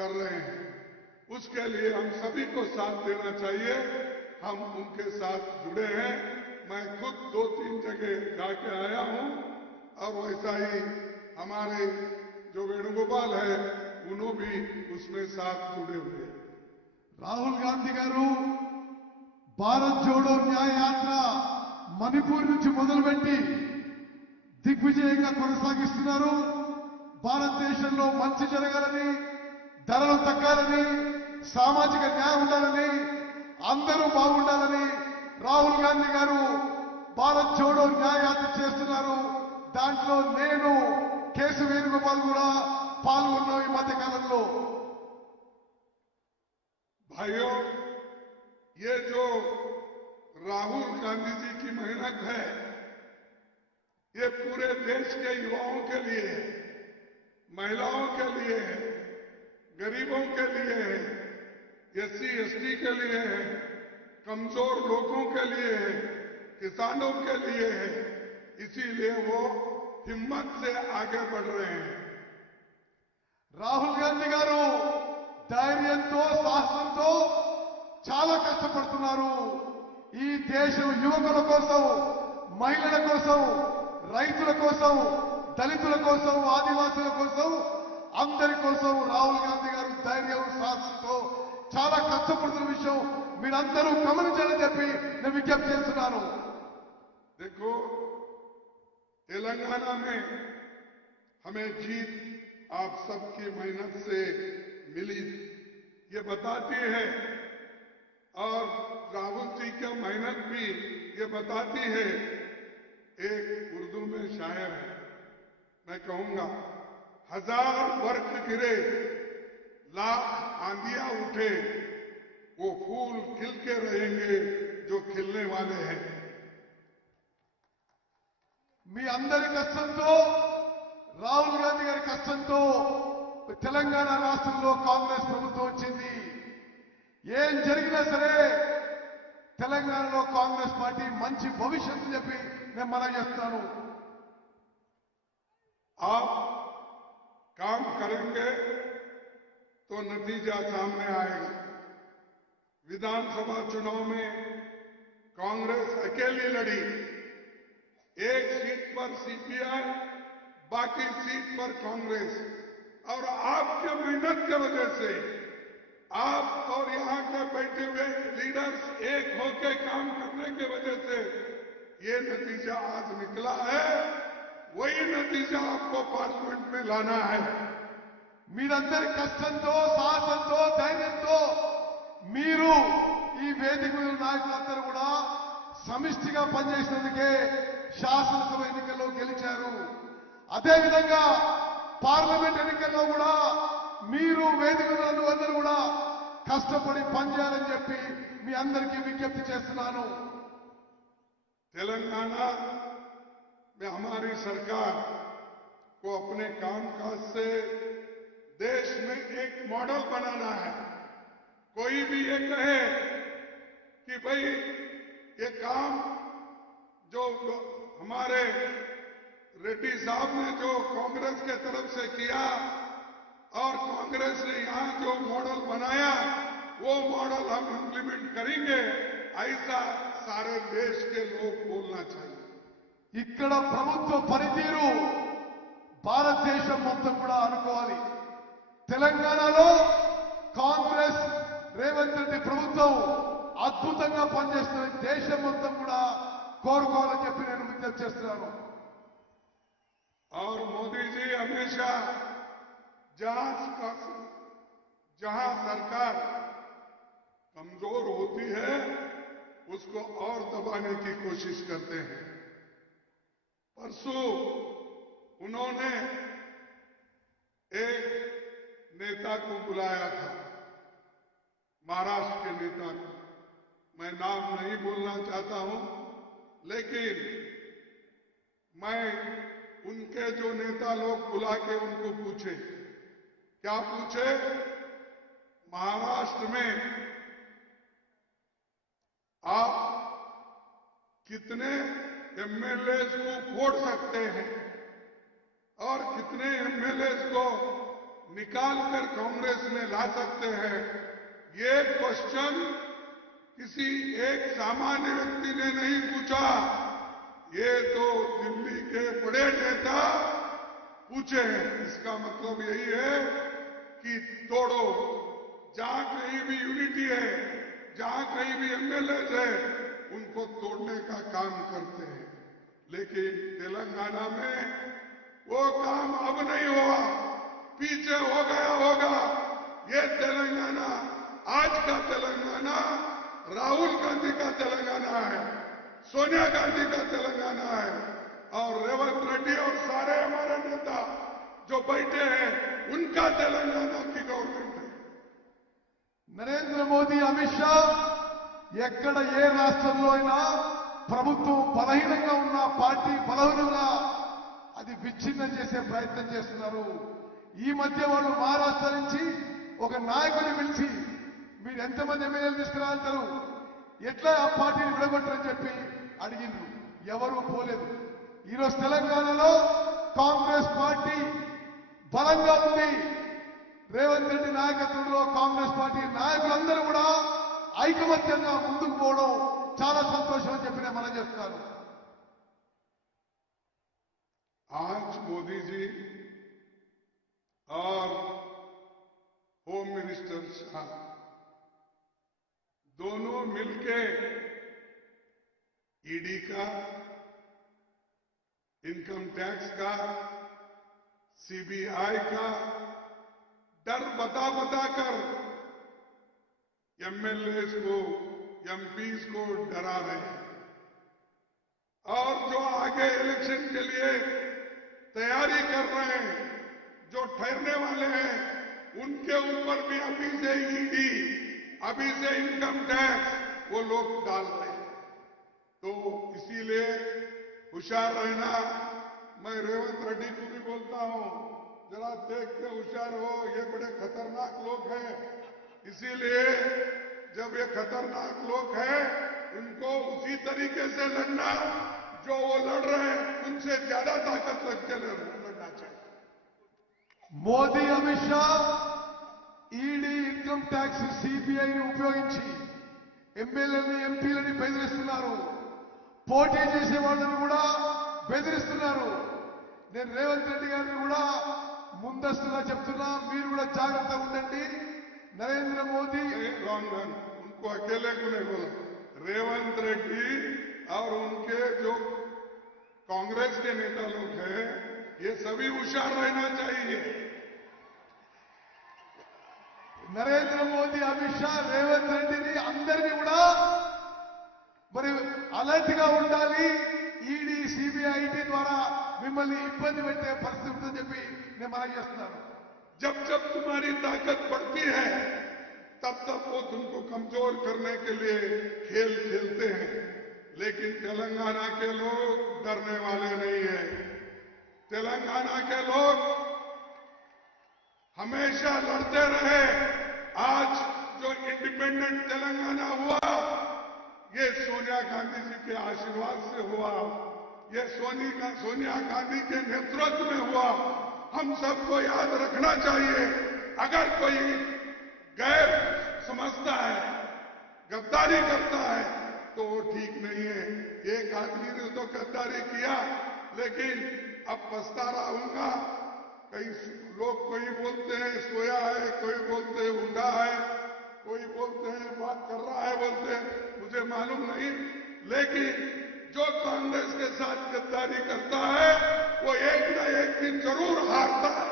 कर रहे हैं। उसके लिए हम सभी को साथ देना चाहिए। हम उनके साथ जुड़े हैं। मैं खुद 2-3 जगह जाके आया हूं और वैसा ही हमारे जो वेणुगोपाल है उन्होंने भी उसमें साथ जुड़े हुए। రాహుల్ గాంధీ గారు భారత్ జోడో న్యాయ యాత్ర మణిపూర్ నుంచి మొదలుపెట్టి దిగ్విజయంగా కొనసాగిస్తున్నారు. భారతదేశంలో మంచి జరగాలని, ధరలు తగ్గాలని, సామాజిక న్యాయం ఉండాలని, అందరూ బాగుండాలని రాహుల్ గాంధీ గారు భారత్ జోడో న్యాయ యాత్ర చేస్తున్నారు. దాంట్లో నేను కేసు వేణుగోపాల్ కూడా పాల్గొన్నాం ఈ మధ్య కాలంలో. भाइयों, ये जो राहुल गांधी जी की मेहनत है, ये पूरे देश के युवाओं के लिए है, महिलाओं के लिए है, गरीबों के लिए है, एससी एसटी के लिए है, कमजोर लोगों के लिए है, किसानों के लिए है। इसीलिए वो हिम्मत से आगे बढ़ रहे हैं। రాహుల్ గాంధీ గారు ధైర్యంతో, సాహసంతో చాలా కష్టపడుతున్నారు. ఈ దేశం యువకుల కోసం, మహిళల కోసం, రైతుల కోసం, దళితుల కోసం, ఆదివాసుల కోసం, అందరి కోసం రాహుల్ గాంధీ గారు ధైర్యం, సాహసంతో చాలా కష్టపడుతున్న విషయం మీరందరూ గమనించాలని చెప్పి నేను విజ్ఞప్తి చేస్తున్నాను. देखो, तेलंगाना में हमें जीत आप सबकी मेहनत से मिली, ये बताती है। और राहुल जी की मेहनत भी ये बताती है। एक उर्दू में शायर है, मैं कहूंगा, 1000 वर्ष गिरे, लाख आंधियां उठे, वो फूल खिल के रहेंगे जो खिलने वाले हैं। మీ అందరి కష్టంతో, రాహుల్ గాంధీ గారి కష్టంతో తెలంగాణ రాష్ట్రంలో కాంగ్రెస్ ప్రభుత్వం వచ్చింది. ఏం జరిగినా సరే తెలంగాణలో కాంగ్రెస్ పార్టీ మంచి భవిష్యత్తు చెప్పి నేను మనవి చేస్తాను. आप काम करेंगे तो नतीजा सामने आएगा। विधानसभा चुनाव में कांग्रेस अकेली लड़ी, एक सीट पर सीपीआई, बाकी सीट पर कांग्रेस। और आपके मेहनत की वजह से, आप और यहां के बैठे हुए लीडर्स एक होकर काम करने की वजह से ये नतीजा आज निकला है। वही नतीजा आपको पार्लियामेंट में लाना है। మీరందరి కష్టంతో, సాహసంతో, ధైర్యంతో మీరు ఈ వేదిక మీద నాయకులందరూ కూడా సమిష్టిగా పనిచేసినందుకే శాసనసభ ఎన్నికల్లో గెలిచారు. అదేవిధంగా పార్లమెంట్ ఎన్నికల్లో కూడా మీరు వేదికలు అందరూ కూడా కష్టపడి పనిచేయాలని చెప్పి మీ అందరికీ విజ్ఞప్తి చేస్తున్నాను. तेलंगाना में हमारी सरकार को अपने कामकाज से देश में एक मॉडल बनाना है। कोई भी ये कहे कि भाई ये काम जो हमारे रेड्डी साहब ने जो कांग्रेस के तरफ से किया और कांग्रेस ने यहां जो मॉडल बनाया, वो मॉडल हम इंप्लीमेंट करेंगे, ऐसा सारे देश के लोग बोलना चाहिए। ఇక్కడ ప్రభుత్వ పనితీరు భారతదేశం మొత్తం కూడా అనుకోవాలి. తెలంగాణలో కాంగ్రెస్ రేవంత్ రెడ్డి ప్రభుత్వం అద్భుతంగా పనిచేస్తున్న దేశం మొత్తం కూడా కోరుకోవాలని చెప్పి నేను విజ్ఞప్తి చేస్తున్నాను. और मोदी जी हमेशा जहां सरकार कमजोर होती है उसको और दबाने की कोशिश करते हैं। परसों उन्होंने एक नेता को बुलाया था, महाराष्ट्र के नेता को, मैं नाम नहीं बोलना चाहता हूं, लेकिन मैं उनके जो नेता लोग बुला के उनको पूछे, क्या पूछे, महाराष्ट्र में आप कितने एमएलए को फोड़ सकते हैं और कितने एमएलए को निकालकर कांग्रेस में ला सकते हैं, ये क्वेश्चन किसी एक सामान्य व्यक्ति ने नहीं पूछा, ये तो दिल्ली के बड़े नेता पूछे हैं। इसका मतलब यही है कि तोड़ो, जहां कहीं भी यूनिटी है, जहां कहीं भी एमएलए है, उनको तोड़ने का काम करते हैं। लेकिन तेलंगाना में वो काम अब नहीं हुआ, पीछे हो गया होगा। ये तेलंगाना, आज का तेलंगाना राहुल गांधी का तेलंगाना है, सोनिया गांधी का तेलंगाना है, और रेवंत रेड्डी और सारे हमारे नेता जो बैठे हैं, उनका तेलंगाना की गवर्नमेंट है। నరేంద్ర మోదీ అమిత్ షా ఎక్కడ ఏ రాష్ట్రంలో అయినా ప్రభుత్వం బలహీనంగా ఉన్న పార్టీ బలహీనంగా అది విచ్ఛిన్నం చేసే ప్రయత్నం చేస్తున్నారు. ఈ మధ్య వాళ్ళు మహారాష్ట్ర నుంచి ఒక నాయకుని పిలిచి మీరు ఎంతమంది ఎమ్మెల్యేలు తీసుకురాంటారు, ఎట్లా ఆ పార్టీని విడగొట్టరని చెప్పి అడిగిండ్రు. ఎవరూ పోలేదు. ఈరోజు తెలంగాణలో కాంగ్రెస్ పార్టీ బలంగా ఉంది. రేవంత్ రెడ్డి నాయకత్వంలో కాంగ్రెస్ పార్టీ నాయకులందరూ కూడా ఐకమత్యంగా ముందుకు పోవడం చాలా సంతోషం అని చెప్పి నేను మనం చేస్తున్నాను. आज मोदी जी और होम मिनिस्टर शाह दोनों मिलके ईडी का, इनकम टैक्स का, सीबीआई का डर बता कर एमएलए को, एमपीज को डरा रहे हैं। और जो आगे इलेक्शन के लिए तैयारी कर रहे हैं, जो ठहरने वाले हैं, उनके ऊपर भी अभी से ईडी, अभी से इनकम टैक्स वो लोग डाल रहे हैं। तो इसीलिए होशियार रहना। मैं रेवंत रेड्डी को भी बोलता हूं, जरा देख के होशियार हो, ये बड़े खतरनाक लोग हैं। इसीलिए जब ये खतरनाक लोग हैं, इनको उसी तरीके से लड़ना जो वो लड़ रहे हैं, उनसे ज्यादा ताकत लग के लड़ना चाहिए। Modi Amit Shah ED, income tax, సిబిఐని ఉపయోగించి ఎమ్మెల్యేలని, ఎంపీలని బెదిరిస్తున్నారు. పోటీ చేసే వాళ్ళని కూడా బెదిరిస్తున్నారు. నేను రేవంత్ రెడ్డి గారిని కూడా ముందస్తుగా చెప్తున్నా, మీరు కూడా జాగ్రత్తగా ఉండండి. నరేంద్ర మోదీ रॉन्ग, उनको अकेले को नहीं बोला, रेवंत रेड्डी और उनके जो कांग्रेस के नेता लोग हैं, ये सभी होशियार रहना चाहिए। నరేంద్ర మోదీ, అమిత్ షా, రేవంత్ రెడ్డిని అందరినీ కూడా మరి అలర్ట్ గా ఉండాలి. ఈడీ, సిబిఐ, ఐటీ ద్వారా మిమ్మల్ని ఇబ్బంది పెట్టే పరిస్థితి ఉందని చెప్పి నేను మనం చేస్తున్నాను. जब जब तुम्हारी ताकत बढ़ती है, तब तब वो तुमको कमजोर करने के लिए खेल खेलते हैं। लेकिन तेलंगाना के लोग डरने वाले नहीं हैं। तेलंगाना के लोग हमेशा लड़ते रहे। आज जो इंडिपेंडेंट तेलंगाना हुआ, ये सोनिया गांधी जी के आशीर्वाद से हुआ, ये सोनिया गांधी के नेतृत्व में हुआ। हम सबको याद रखना चाहिए, अगर कोई गैर समझता है, गद्दारी करता है, तो वो ठीक नहीं है। एक आदमी ने तो गद्दारी किया, लेकिन अब पछता रहा हूंगा। कई लोग कोई बोलते हैं सोया है, कोई बोलते हैं उठा है, कोई बोलते हैं बात कर रहा है, बोलते हैं, मुझे मालूम नहीं। लेकिन जो कांग्रेस के साथ गद्दारी करता है, वो एक न एक दिन जरूर हारता है।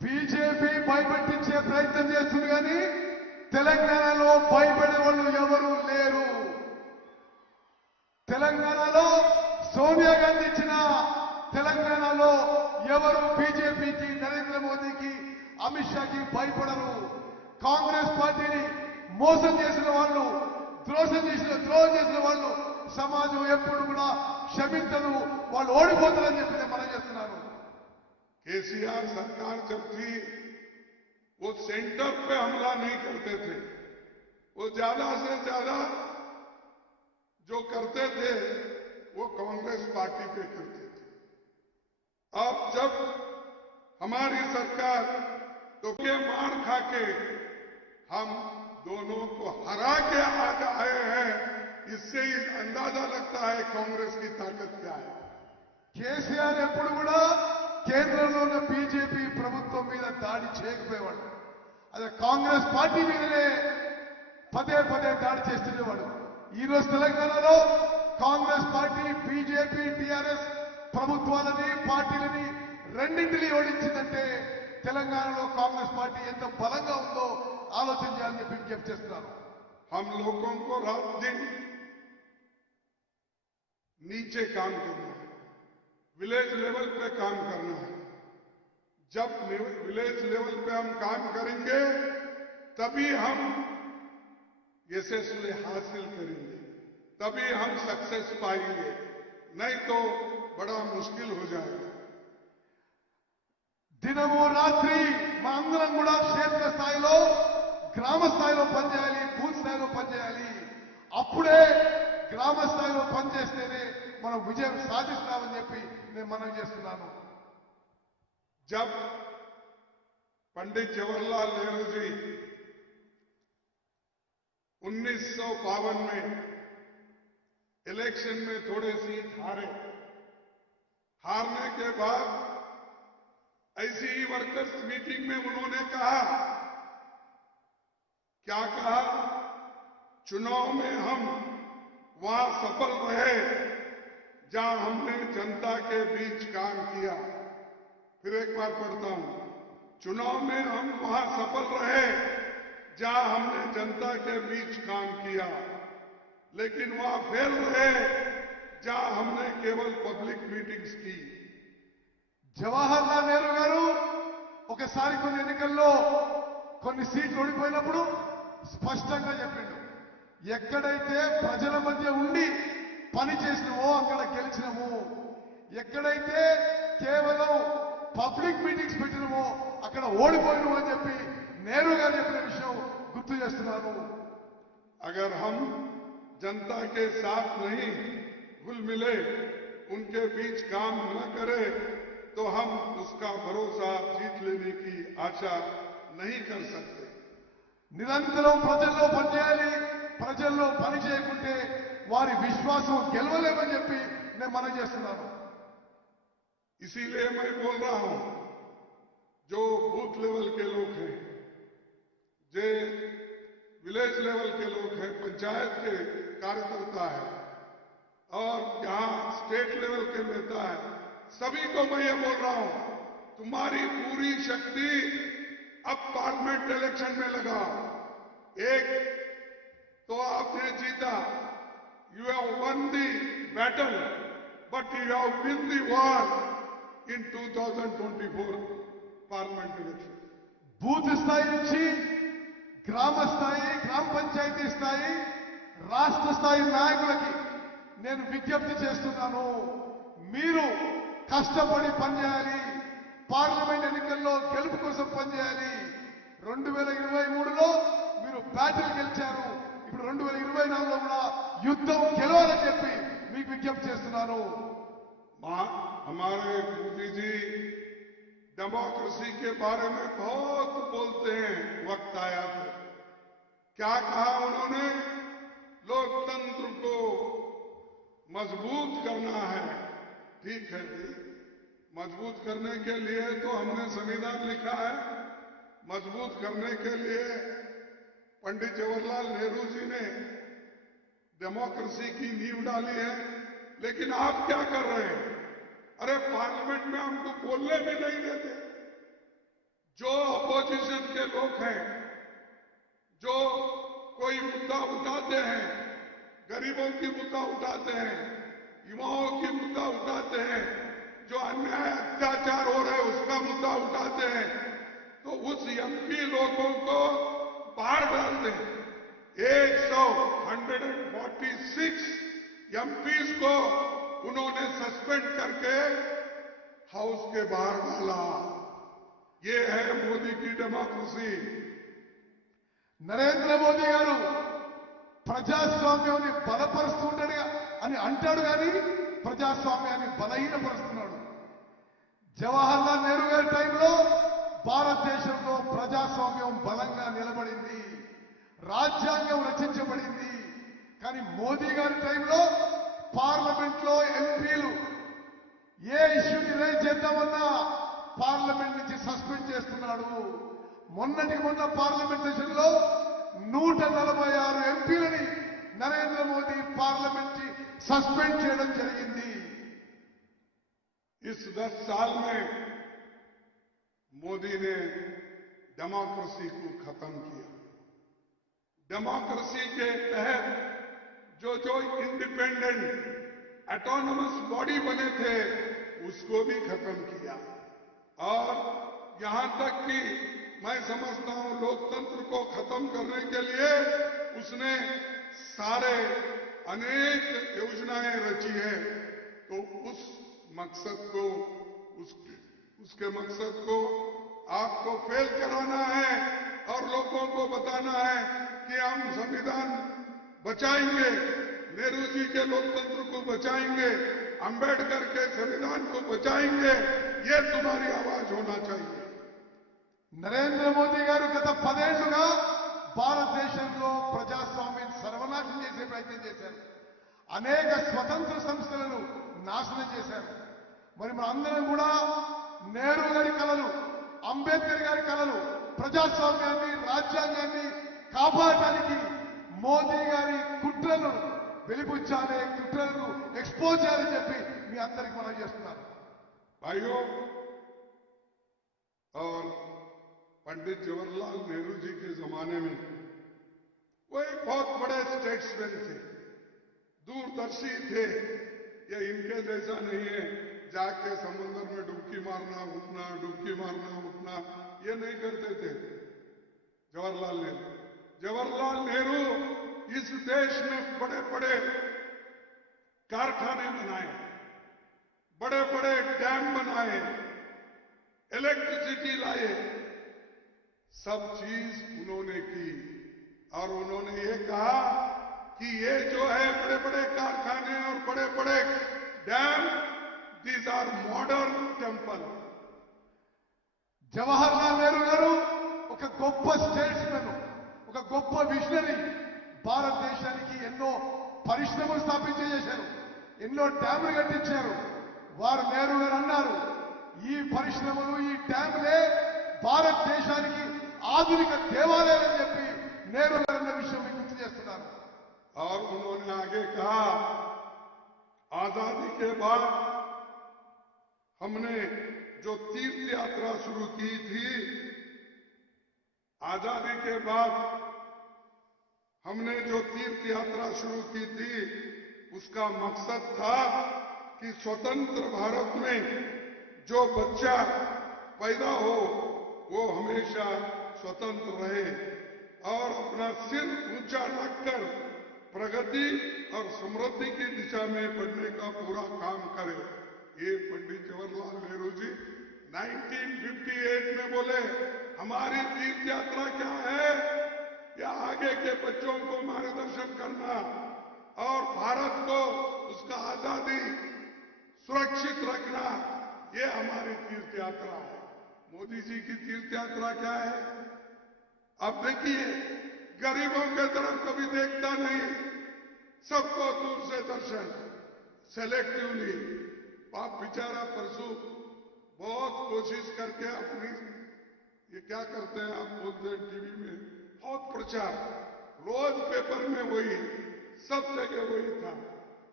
బీజేపీ భయపెట్టించే ప్రయత్నం చేస్తుంది, కానీ తెలంగాణలో భయపడే వాళ్ళు ఎవరూ లేరు. తెలంగాణలో సోనియా గాంధీ ఇచ్చిన తెలంగాణలో ఎవరు బీజేపీకి, నరేంద్ర మోదీకి, అమిత్ షాకి భయపడరు. కాంగ్రెస్ పార్టీని మోసం చేసిన వాళ్ళు, ద్రోహం చేసిన వాళ్ళు సమాజం ఎప్పుడు కూడా క్షమించదు. వాళ్ళు ఓడిపోతారని చెప్పి నేను మనం చేస్తున్నాను. केसीआर सरकार जब थी, वो सेंटर पे हमला नहीं करते थे, वो ज्यादा से ज्यादा जो करते थे वो कांग्रेस पार्टी पे करते थे। अब जब हमारी सरकार तो के मार खा के हम दोनों को हरा के आज आए हैं। इससे ही अंदाजा लगता है कांग्रेस की ताकत क्या है। కేసీఆర్ ఎప్పుడు కూడా కేంద్రంలో ఉన్న బీజేపీ ప్రభుత్వం మీద దాడి చేయకపోయేవాడు. అదే కాంగ్రెస్ పార్టీ మీదనే పదే పదే దాడి చేస్తుండేవాడు. ఈ రోజు తెలంగాణలో కాంగ్రెస్ పార్టీ బీజేపీ టీఆర్ఎస్ ప్రభుత్వాలని పార్టీలని రెండింటినీ ఓడించిందంటే తెలంగాణలో కాంగ్రెస్ పార్టీ ఎంత బలంగా ఉందో ఆలోచన చేయాలని చెప్పి విజ్ఞప్తి చేస్తున్నారు. हम लोगों को रात दिन नीचे काम करना है, विलेज लेवल पे काम करना है। जब विलेज लेवल पे हम काम करेंगे तभी हम यशस्वी हासिल करेंगे, तभी हम सक्सेस पाएंगे, नहीं तो बड़ा मुश्किल हो जाएगा। దినము రాత్రి మా అందరం కూడా క్షేత్ర స్థాయిలో గ్రామ స్థాయిలో పనిచేయాలి, బూత్ స్థాయిలో పనిచేయాలి. అప్పుడే గ్రామ స్థాయిలో పనిచేస్తేనే మనం విజయం సాధిస్తామని చెప్పి నేను మనవి చేస్తున్నాను. जब पंडित जवाहरलाल नेहरू जी 1952 में इलेक्शन में थोड़े सीट हारने के बाद ऐसी ही वर्कर्स मीटिंग में उन्होंने कहा, क्या कहा, चुनाव में हम वहां सफल रहे जहां हमने जनता के बीच काम किया। फिर एक बार पढ़ता हूं, चुनाव में हम वहां सफल रहे जहां हमने जनता के बीच काम किया, लेकिन वहां फेल रहे जहां हमने केवल पब्लिक मीटिंग्स की। జవహర్లాల్ నెహ్రూ గారు ఒకసారి కొన్ని ఎన్నికల్లో కొన్ని సీట్లు ఓడిపోయినప్పుడు స్పష్టంగా చెప్పిండు, ఎక్కడైతే ప్రజల మధ్య ఉండి పని చేసినవో అక్కడ గెలిచినము, ఎక్కడైతే కేవలం పబ్లిక్ మీటింగ్స్ పెట్టినవో అక్కడ ఓడిపోయినవు అని చెప్పి నెహ్రూ గారు చెప్పిన విషయం గుర్తు చేస్తున్నాను. अगर हम जनता के साथ नहीं घुल मिले, उनके बीच काम न करें, तो हम उसका भरोसा जीत लेने की आशा नहीं कर सकते। నిరంతరం ప్రజల్లో పనిచేయాలి, ప్రజల్లో పని చేయకుంటే వారి విశ్వాసం గెలవలేమని చెప్పి నేను మనవి చేస్తున్నాను. इसीलिए मैं बोल रहा हूं, जो बूथ लेवल के लोग हैं, जो विलेज लेवल के लोग हैं, पंचायत के कार्यकर्ता है और यहां स्टेट लेवल के नेता है, सभी को मैं ये बोल रहा हूं, तुम्हारी पूरी शक्ति अब पार्लियामेंट इलेक्शन में लगाओ। एक तो आपने जीता, you have one the battle, but you have win the war in 2024 parliament election. Booth స్థాయి నుంచి గ్రామ స్థాయి, గ్రామ పంచాయతీ స్థాయి, రాష్ట్ర స్థాయి నాయకులకి నేను విజ్ఞప్తి చేస్తున్నాను, మీరు కష్టపడి పనిచేయాలి, పార్లమెంట్ ఎన్నికల్లో గెలుపు కోసం పనిచేయాలి. 2023లో మీరు బ్యాటిల్ గెలిచారు, ఇప్పుడు 2024లో కూడా యుద్ధం గెలవాలని చెప్పి మీకు విజ్ఞప్తి చేస్తున్నాను. हमारे मोदी जी डेमोक्रेसी के बारे में बहुत बोलते हैं, वक्त आया तो क्या कहा उन्होंने, लोकतंत्र को मजबूत करना है। ठीक है जी, मजबूत करने के लिए तो हमने संविधान लिखा है, मजबूत करने के लिए पंडित जवाहरलाल नेहरू जी ने डेमोक्रेसी की नींव डाली है। लेकिन आप क्या कर रहे हैं, अरे पार्लियामेंट में हमको बोलने भी नहीं देते। जो अपोजिशन के लोग हैं, जो कोई मुद्दा उठाते हैं, गरीबों की मुद्दा उठाते हैं, युवाओं की मुद्दा उठाते हैं, जो अन्याय अत्याचार हो रहे हैं उसका मुद्दा उठाते हैं, तो उस एमपी लोगों को बाहर डालते हैं। 146 एमपीज को उन्होंने सस्पेंड करके हाउस के बाहर डाला। ये है मोदी की डेमोक्रेसी। నరేంద్ర మోదీ గారు ప్రజాస్వామ్యాన్ని బలపరుస్తుంటాడు అని అంటాడు, కానీ ప్రజాస్వామ్యాన్ని బలహీనపరుస్తున్నాడు. జవహర్లాల్ నెహ్రూ గారి టైంలో భారతదేశంలో ప్రజాస్వామ్యం బలంగా నిలబడింది, రాజ్యాంగం రచించబడింది. కానీ మోదీ గారి టైంలో పార్లమెంట్ లో ఎంపీలు ఏ ఇష్యూని రేజ్ చేద్దామన్నా పార్లమెంట్ నుంచి సస్పెండ్ చేస్తున్నాడు. మొన్నటికి మొన్న పార్లమెంట్ సెషన్లో 146 ఎంపీలని నరేంద్ర మోదీ పార్లమెంట్ కి సస్పెండ్ చేయడం జరిగింది. इस 10 साल में मोदी ने डेमोक्रेसी को खत्म किया। डेमोक्रेसी के तहत जो जो इंडिपेंडेंट ऑटोनमस बॉडी बने थे उसको भी खत्म किया। और यहां तक कि मैं समझता हूं लोकतंत्र को खत्म करने के लिए उसने सारे अनेक योजनाएं रची है। तो उस मकसद को उसके मकसद को आपको फेल कराना है और लोगों को बताना है कि हम संविधान बचाएंगे, नेहरू जी के लोकतंत्र को बचाएंगे, अंबेडकर के संविधान को बचाएंगे। ये तुम्हारी आवाज होना चाहिए। నరేంద్ర మోదీ గారు గత 10 ఏళ్లుగా భారతదేశంలో ప్రజాస్వామ్యాన్ని సర్వనాశనం చేసే ప్రయత్నం చేశారు. అనేక స్వతంత్ర సంస్థలను నాశనం చేశారు. మరి మనందరం కూడా నెహ్రూ గారి కలలు, అంబేద్కర్ గారి కలలు, ప్రజాస్వామ్యాన్ని, రాజ్యాంగాన్ని కాపాడడానికి మోదీ గారి కుట్రలను వెలిబుచ్చాలి, కుట్రలను ఎక్స్పోజ్ చేయాలని చెప్పి మీ అందరికి మనం చేస్తున్నారు. भाइयों और पंडित जवाहरलाल नेहरू जी के जमाने में वो एक बहुत बड़े स्टेट्समैन थे, दूरदर्शी थे। ये इनके जैसा नहीं है जाके समुद्र में डुबकी मारना उठना, डुबकी मारना उठना, ये नहीं करते थे जवाहरलाल नेहरू इस देश में बड़े बड़े कारखाने बनाए, बड़े बड़े डैम बनाए, इलेक्ट्रिसिटी लाए, सब चीज उन्होंने की। और उन्होंने ये कहा कि ये जो है बड़े बड़े कारखाने और बड़े बड़े dam, these are modern temple. Jawaharlal Nehru గారు ఒక గొప్ప స్టేట్స్మెన్, ఒక గొప్ప విజనరీ. భారతదేశానికి ఎన్నో పరిశ్రమలు స్థాపించేశారు, ఎన్నో డ్యాములు కట్టించారు. వారు నెహ్రూ గారు అన్నారు, ఈ పరిశ్రమలు, ఈ డ్యాములే భారతదేశానికి ఆధునిక దేవాలయాలని చెప్పి నెహ్రూ గారు అన్న విషయం మీకు గుర్తు చేస్తున్నారు. और उन्होंने आगे कहा, आजादी के बाद हमने जो तीर्थ यात्रा शुरू की थी, आजादी के बाद हमने जो तीर्थ यात्रा शुरू की थी उसका मकसद था कि स्वतंत्र भारत में जो बच्चा पैदा हो वो हमेशा स्वतंत्र रहे और अपना सिर ऊंचा रखकर प्रगति और समृद्धि की दिशा में बढ़ने का पूरा काम करे। ये पंडित जवाहरलाल नेहरू जी 1958 में बोले, हमारी तीर्थ यात्रा क्या है? या आगे के बच्चों को मार्गदर्शन करना और भारत को उसका आजादी सुरक्षित रखना, ये हमारी तीर्थ यात्रा है। मोदी जी की तीर्थ यात्रा क्या है? अब देखिए, गरीबों के तरफ कभी देखता नहीं, सबको दूर से दर्शन, सेलेक्टिवली। बाप बेचारा परसों बहुत कोशिश करके अपनी, ये क्या करते हैं आप बोलते हैं टीवी में, बहुत प्रचार, रोज पेपर में वही, सब जगह वही था,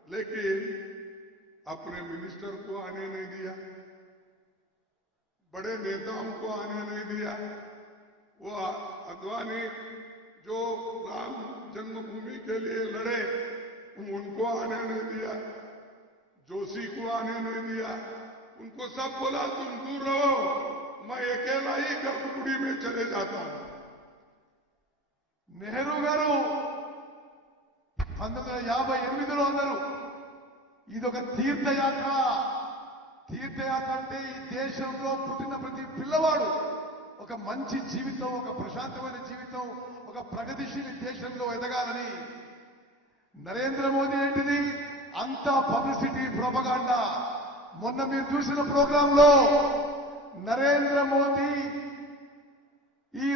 लेकिन अपने मिनिस्टर को आने नहीं दिया, बड़े नेताओं को आने नहीं दिया। वो अद्वानी जो राम जन्मभूमि के लिए लड़े उनको आने नहीं दिया, जोशी को आने नहीं दिया, उनको सब बोला तुम दूर रहो, मैं अकेला ही गर्भगुड़ी में चले जाता हूं। నెహ్రూ గారు 1958లో అన్నారు, ఇదొక తీర్థయాత్ర. తీర్థయాత్ర అంటే ఈ దేశంలో పుట్టిన ప్రతి పిల్లవాడు ఒక మంచి జీవితం, ఒక ప్రశాంతమైన జీవితం, ఒక ప్రగతిశీలి దేశంలో ఎదగాలని. నరేంద్ర మోదీ ఏంటిది? అంతా పబ్లిసిటీ, ప్రొపగాండా. మొన్న మీరు చూసిన ప్రోగ్రాంలో నరేంద్ర మోదీ ఈ